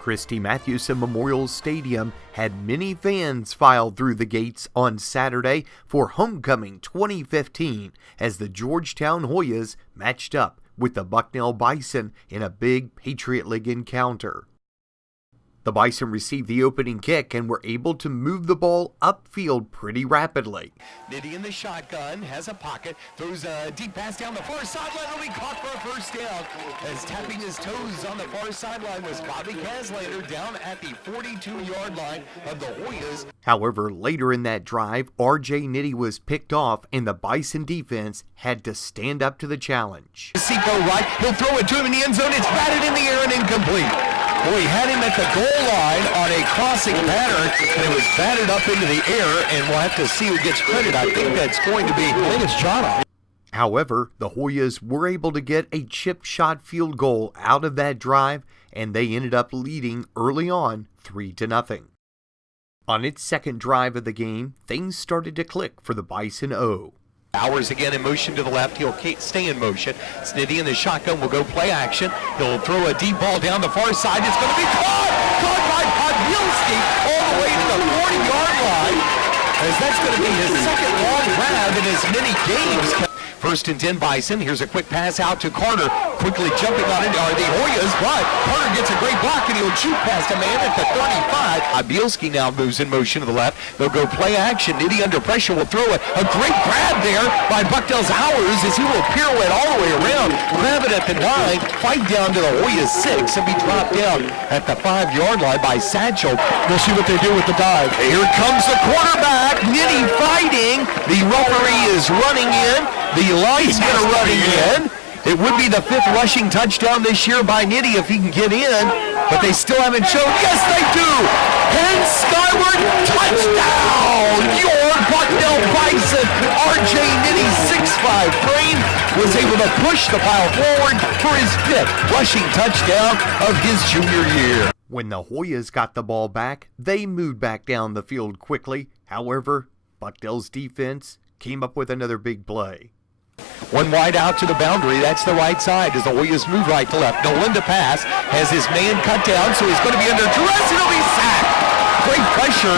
Christy Mathewson Memorial Stadium had many fans file through the gates on Saturday for Homecoming 2015 as the Georgetown Hoyas matched up with the Bucknell Bison in a big Patriot League encounter. The Bison received the opening kick and were able to move the ball upfield pretty rapidly. Nitty in the shotgun, has a pocket, throws a deep pass down the far sideline. It'll be caught for a first down. As tapping his toes on the far sideline was Bobby Caslater down at the 42-yard line of the Hoyas. However, later in that drive, R.J. Nitty was picked off and the Bison defense had to stand up to the challenge. Seco right, he'll throw it to him in the end zone. It's batted in the air and incomplete. Well, he had him at the goal line on a crossing pattern, and it was batted up into the air, and we'll have to see who gets credit. I think that's going to be, I think it's John. However, the Hoyas were able to get a chip shot field goal out of that drive, and they ended up leading early on 3-0. On its second drive of the game, things started to click for the Bison O. Bowers again in motion to the left. He'll stay in motion. Snitty in the shotgun will go play action. He'll throw a deep ball down the far side. It's going to be caught! Caught by Podbielski all the way to the 40-yard line. As that's going to be his second long grab in as many games. First and 10 Bison. Here's a quick pass out to Carter. Quickly jumping on it are the Hoyas, but Carter gets a great block and he'll shoot past a man at the 35. Bielski now moves in motion to the left. They'll go play action. Nitty under pressure will throw it. A great grab there by Bucknell's Hours as he will pirouette all the way around. Grab it at the 9. Fight down to the Hoyas 6 and be dropped down at the 5-yard line by Satchel. We'll see what they do with the dive. Here comes the quarterback. Nitty fighting. The referee is running in. The line's going to run in. It would be the 5th rushing touchdown this year by Nitty if he can get in, but they still haven't shown. Yes, they do! Head skyward, touchdown! Your Bucknell Bison, R.J. Nitty's 6'5" frame was able to push the pile forward for his 5th rushing touchdown of his junior year. When the Hoyas got the ball back, they moved back down the field quickly. However, Bucknell's defense came up with another big play. One wide out to the boundary. That's the right side as the Hoyas move right to left. Nolan to pass. Has his man cut down, so he's going to be under duress. He'll be sacked. Great pressure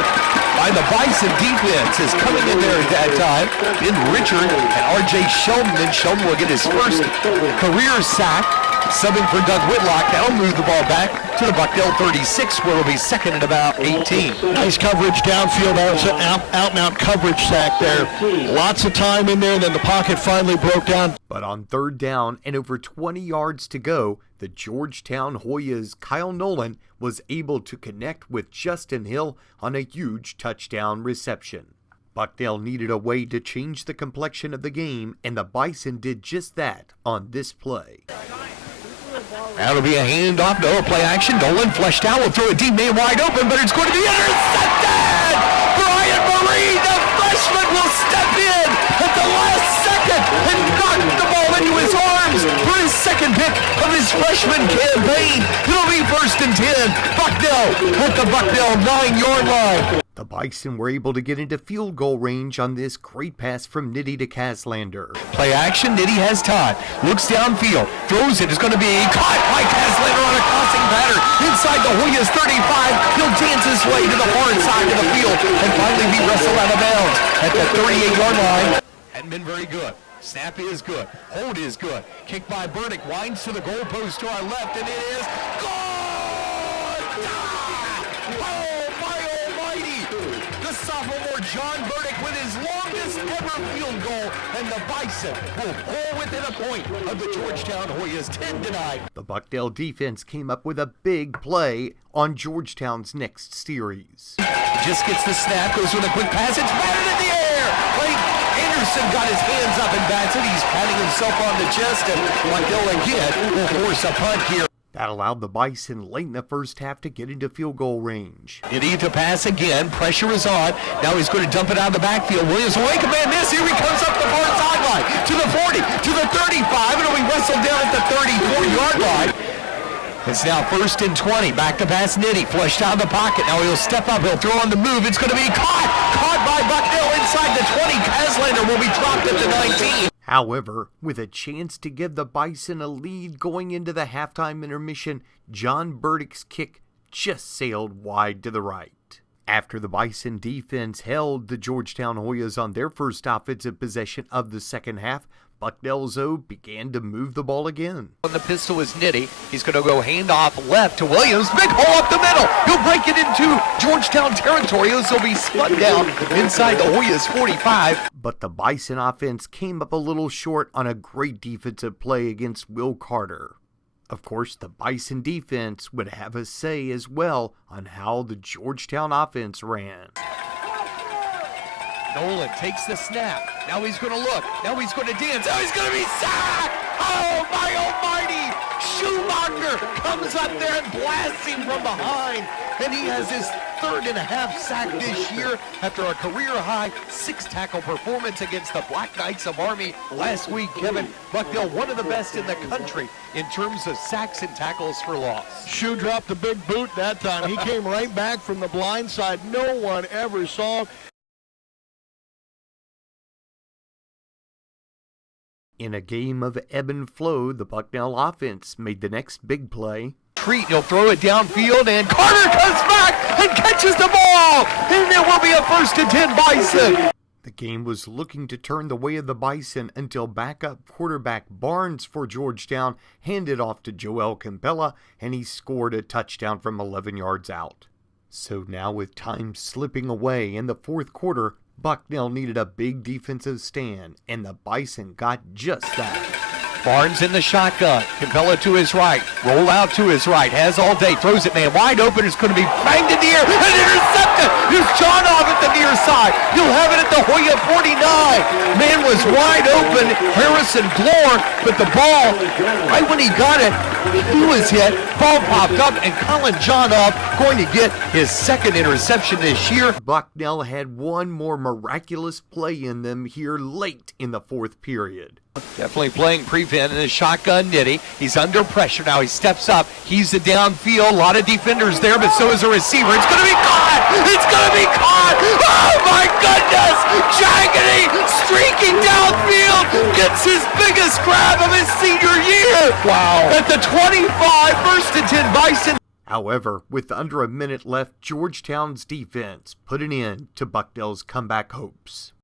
by the Bison defense is coming in there at that time. In Richard and R.J. Sheldon. And Sheldon will get his first career sack. Subbing for Doug Whitlock. That'll move the ball back to the Bucknell 36, where it'll be second at about 18. Nice coverage downfield. That was an out-and-out coverage sack there. Lots of time in there, and then the pocket finally broke down. But on 3rd down and over 20 yards to go, the Georgetown Hoyas' Kyle Nolan was able to connect with Justin Hill on a huge touchdown reception. Bucknell needed a way to change the complexion of the game, and the Bison did just that on this play. That'll be a handoff. No play action. Nolan fleshed out. Will throw a deep man wide open, but it's going to be intercepted! Brian Marie, the freshman, will step in at the last second and knock the ball into his arms for his second pick of his freshman campaign. It'll be 1st and 10. Bucknell at the Bucknell 9-yard line. The Bison were able to get into field goal range on this great pass from Nitty to Caslander. Play action, Nitty has time. Looks downfield, throws it. It's going to be caught by Caslander on a crossing pattern. Inside the Hoyas 35, he'll dance his way to the far side of the field and finally be wrestled out of bounds at the 38-yard line. Hadn't been very good. Snap is good. Hold is good. Kick by Burdick, winds to the goalpost to our left, and it is good! Sophomore John Burdick with his longest ever field goal, and the Bison will pull within a point of the Georgetown Hoyas 10-9. The Bucknell defense came up with a big play on Georgetown's next series. Just gets the snap, goes with a quick pass, it's batted in the air! Anderson got his hands up and bats it. He's patting himself on the chest, and Bucknell again will force a punt here. That allowed the Bison late in the first half to get into field goal range. Nitty to pass again. Pressure is on. Now he's going to dump it out of the backfield. Williams will make a man miss. Here he comes up the far sideline to the 40, to the 35, and it'll be wrestled down at the 34-yard line. It's now 1st and 20. Back to pass Nitty. Flushed out of the pocket. Now he'll step up. He'll throw on the move. It's going to be caught. Caught by Bucknell inside the 20. Caslander will be dropped at the 19. However, with a chance to give the Bison a lead going into the halftime intermission, John Burdick's kick just sailed wide to the right. After the Bison defense held the Georgetown Hoyas on their first offensive possession of the second half, Bucknell's O began to move the ball again. On the pistol is Nitty. He's going to go handoff left to Williams. Big hole up the middle. He'll break it into Georgetown territory. This will be spun down inside the Hoyas 45. But the Bison offense came up a little short on a great defensive play against Will Carter. Of course, the Bison defense would have a say as well on how the Georgetown offense ran. Nolan takes the snap. Now he's going to look. Now he's going to dance. Now he's going to be sacked. Oh, my almighty. Schumacher comes up there and blasts him from behind. And he has his 3.5 sack this year after a career-high 6-tackle performance against the Black Knights of Army last week. Kevin, Bucknell, one of the best in the country in terms of sacks and tackles for loss. Shoe dropped the big boot that time. He came right back from the blind side. No one ever saw him. In a game of ebb and flow, the Bucknell offense made the next big play. Treat, he'll throw it downfield, and Carter comes back and catches the ball, and there will be a 1st and 10 Bison. The game was looking to turn the way of the Bison until backup quarterback Barnes for Georgetown handed off to Joel Campella, and he scored a touchdown from 11 yards out. So now with time slipping away in the fourth quarter, Bucknell needed a big defensive stand, and the Bison got just that. Barnes in the shotgun. Campella to his right. Roll out to his right. Has all day. Throws it, man. Wide open. It's going to be banged in the air and intercepted. Here's John off at the near side. He'll have it at the Hoya 49. Man was wide open. Harrison Glore, but the ball, right when he got it, he was hit. Ball popped up, and Colin John off going to get his 2nd interception this year. Bucknell had one more miraculous play in them here late in the fourth period. Definitely playing prevent in the shotgun. Nitty. He's under pressure now. He steps up. He's the downfield. A lot of defenders there, but so is a receiver. It's going to be caught. It's going to be caught. Oh my goodness! Jaggedy streaking downfield gets his biggest grab of his senior year. Wow! At the 25, 1st and 10 Bison. However, with under a minute left, Georgetown's defense put an end to Bucknell's comeback hopes.